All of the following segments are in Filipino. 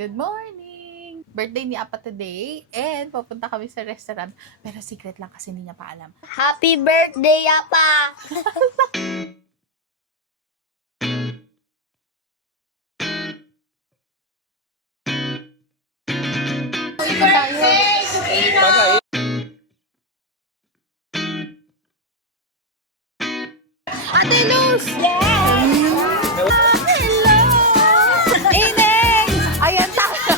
Good morning! Birthday ni Apa today and pupunta kami sa restaurant pero secret lang kasi hindi niya pa alam. Happy birthday, Apa! Ate Luz! Yes! Hello! Ineng! Ayan tayo!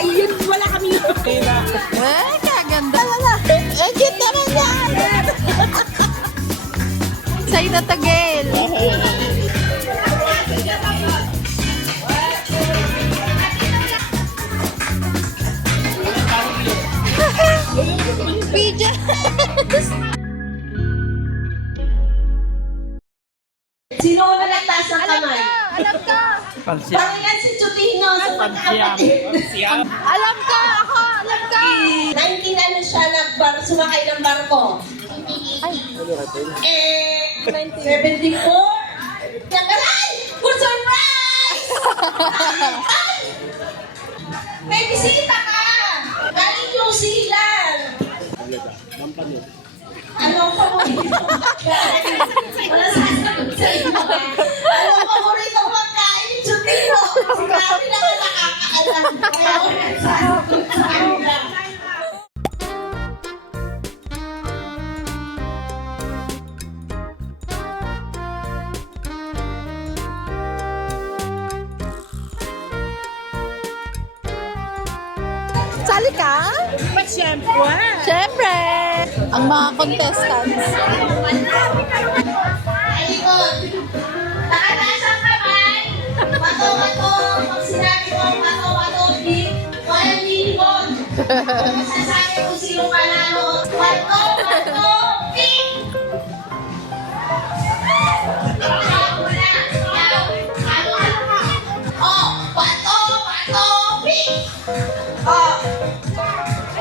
Ayun, wala kami Eh, kaganda! Eh, cute naman yan! Sa'yo na tagil! Pijas! Sino na nagtaas ng kamay? Alam ka! Parang yan si Chutino sa pagkakapatid. Alam ka! Ako! Alam ka! 19 ano siya sumakay ng barko? Eh, 74? Nagalan! For surprise! Ay! May bisita ka! Galing New Zealand! Anong paborito? Wala sasagot sa inyo. Anong paborito pagkain ni Chutino? Sinabi naman nakakaalam. Kaya ako nagsasagot sa kanila. Sali ka? Siyempre! Siyempre! Ang mga contestants. Alikot! Nakataas ang kamay! Mato-mato! Pag sinabi ko mato-mato, walang lilimon! Masasabi ko sino panalo. Mato-mato! Pick! Oh! Mato-mato! Pick! Oh!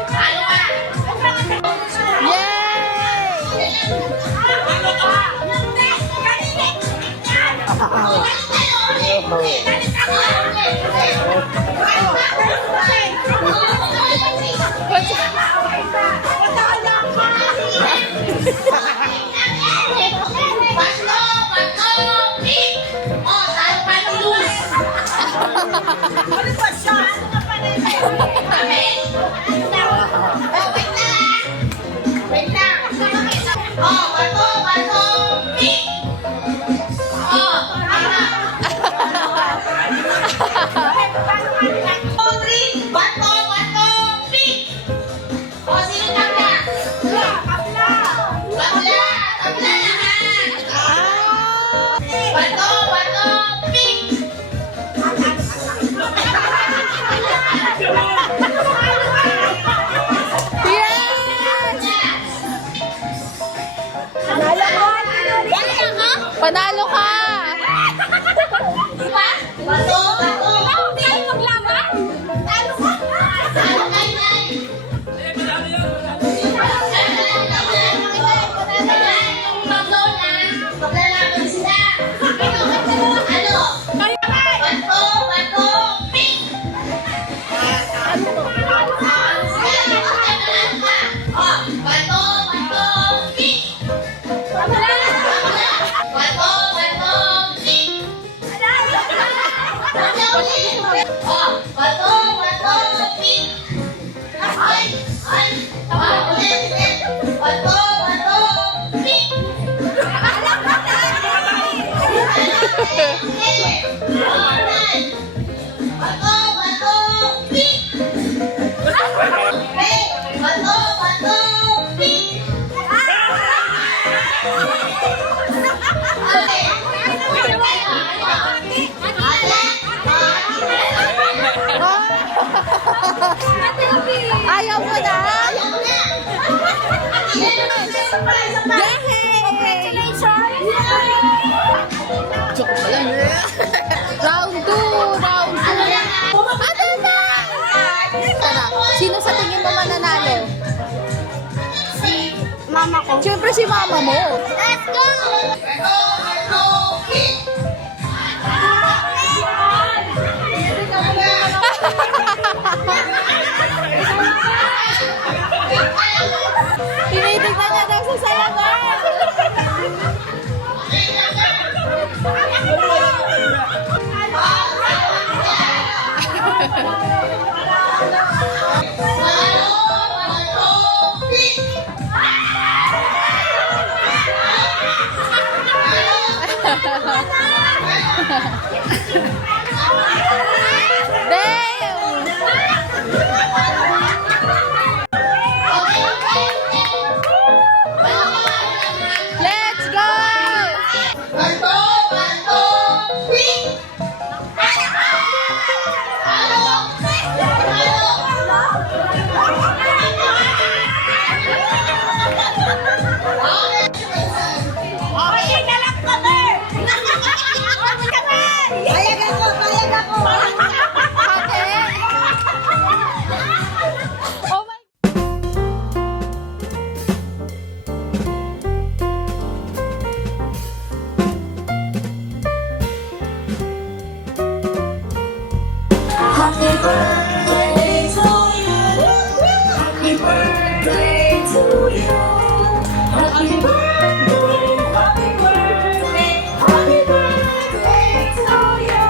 Ano ka? Yay! Oh, bato, bato, pick! Oh, Three, bato, bato, pick! Oh, sino tama? Tabla! Tabla! Tabla lahat! Bato, bato, pick! Panalo ka! Diba? Bato, bato, pick! Maglaban! Talo ka! Talo ka, Nay! Maglalaban sila! Ano? Bato, bato, pick! Oh, bato, bato, pick! Bato, bato, pick! Oh, bato, bato, pick! Ay, ay, ulit. Bato, bato, pick! Bato, bato, pick! Bato, bato, pick! Ayaw mo na? Yay! Joke pa lang. Round 2! Round 2! Ano na? Tara, sino sa tingin mo mananalo? Si mama ko. Siyempre si mama mo. Let's go! Tinitignan niya daw sa salaman. Let's go! Payagan ko, payagan ko. Ate! Oh my... Happy birthday to you. Happy birthday to you. Happy birthday, happy birthday, happy birthday to you.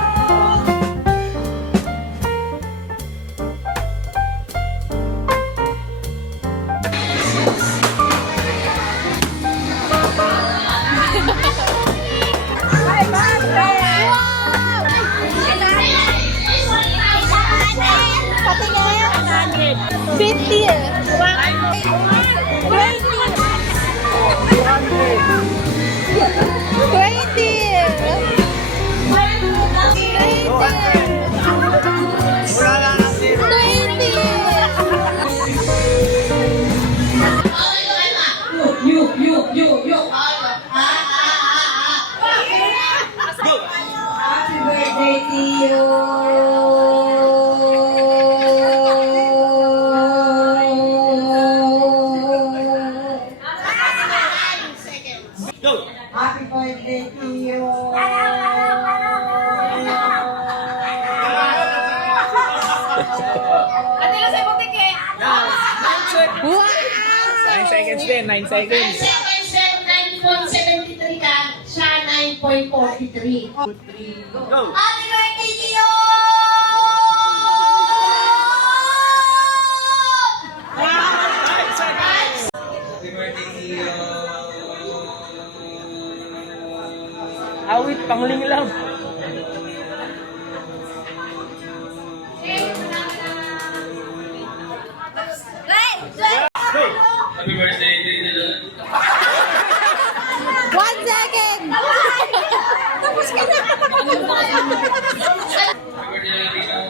Patingin. 50 eh. You. Happy birthday to you. Happy birthday to you. Wow! 9 seconds din, 9 seconds. 9.73 ka, siya 9.43. Go! Happy birthday to you! Awit, pangling lang. Happy birthday, Daniel. 1 second! Tapos ka na! Happy birthday, Tito.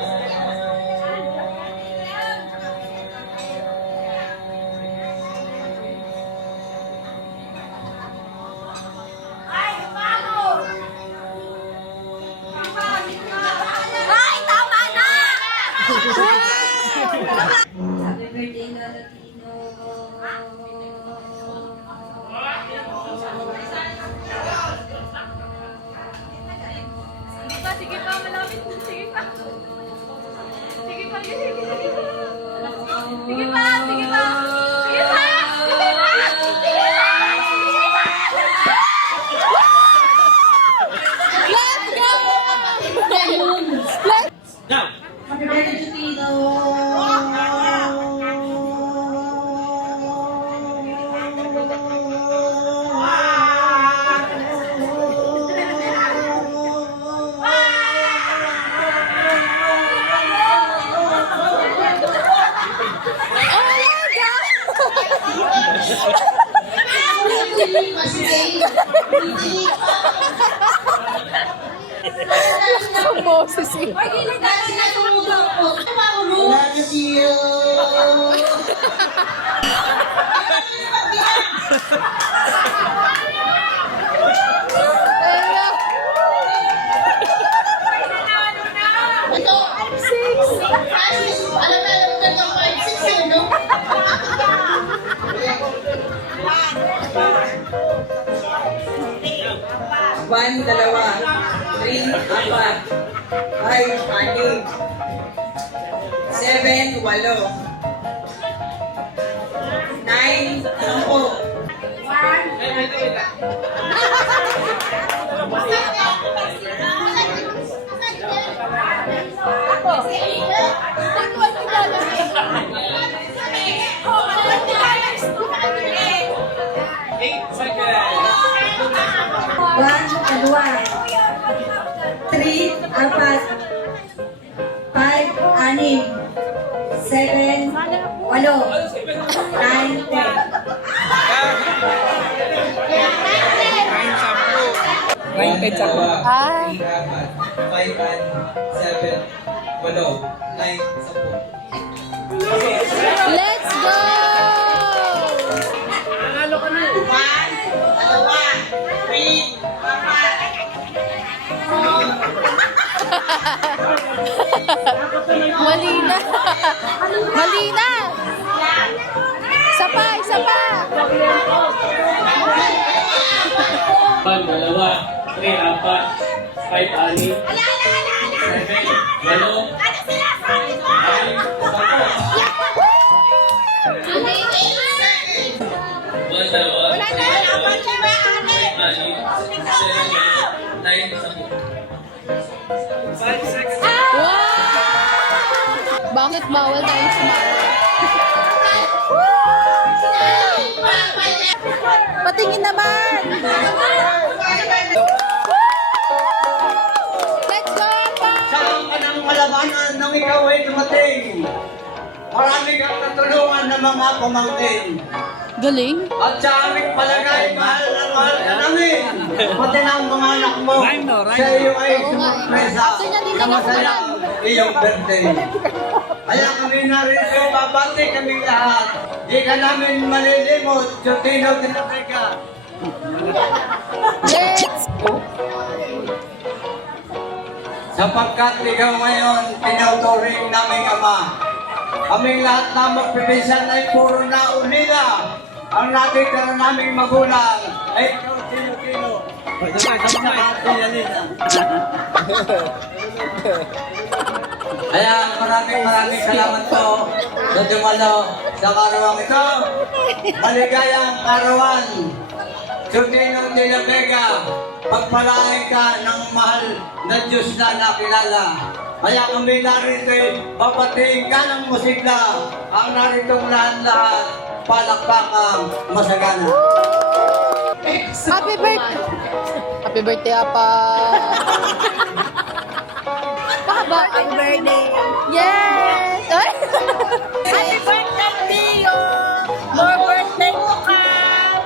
Ay, tama na! Happy birthday, Lolo Tino. Sige pa, malapit. Sige pa. Sige pa, sige pa. Sige pa, sige pa. Sige pa! Sige pa! Sige pa! Let's go! Let's... Now! Happy birthday to Tino. Ang boses eh. Love you. Ayun. Ito, 6. Alam na yung 5, 6 no? 1, 2, 3, 4, 5, 6, 7, 8, 9, 10. One, dalawa, 3, 4, 5, 6, 7, 8, 9, 10. 9 sampu. Ay. 5, 7, 8, 9, 10. Let's go! One, dalawa, 3, 4. Mali na. Mali na. Isa pa, isa pa. 1, 2, 3, 4, 5, 6, 7, 8, 9, 10. Wow! Bakit bawal tayong sumali? Patingin naman! Let's go, Apa! Saan ka ng malabanan nang ikaw ay dumating? Marami kang natulungan ng mga pamangkin. Galing. At sa aming palagay, mahal ka namin. Pati ng mga anak mo. Rhyme, no? Rhyme. Sa iyo ay Oo nga eh. sumurpresa After niya, di na na ako masaya iyong birthday. Kaya kami narito, babati kami lahat. Di ka namin malilimot, Chutino Tinapeka. Let's Sapagkat ikaw ngayon, tinuturing naming ama. Kaming lahat na magpipisan ay puro na ulila. Ang nakita na naming magulang ay ikaw, Tino-Tino. Kaya maraming salamat po sa dumalo sa karawang ito. Maligayang karawan. Chutino de la Vega, pagpalain ka ng mahal na Diyos na nakilala. Kaya kami narito papatiin ka ng musigla. Ang naritong lahat-lahat, palakpakang masagana. Happy birthday! Happy birthday, Apa! Pahaba! Happy birthday! Yes! Ay! Happy birthday, Tio! More birthday mo ka!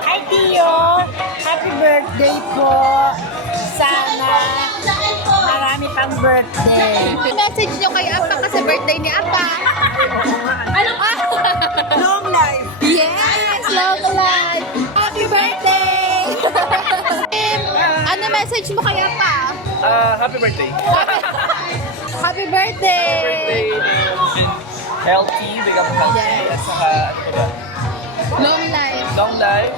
Hi, Tio! Happy birthday po! Sana marami pang birthday. Message nyo kay Apa kasi birthday ni Apa. Ano pa? Long life! Yes! Long life! Happy birthday! Ano message mo kay Apa? Happy birthday. Happy birthday! Healthy, bigyan mo healthy. Yes. At saka, ano ba? Long life. Long life.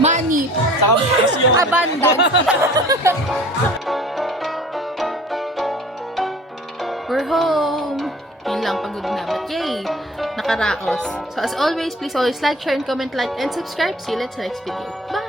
Money. Saka, mas yung Abundance. We're home. Yun lang, pagod na. But yay! Nakaraos. So as always, please always like, share, and comment, like, and subscribe. See you let's next video. Bye!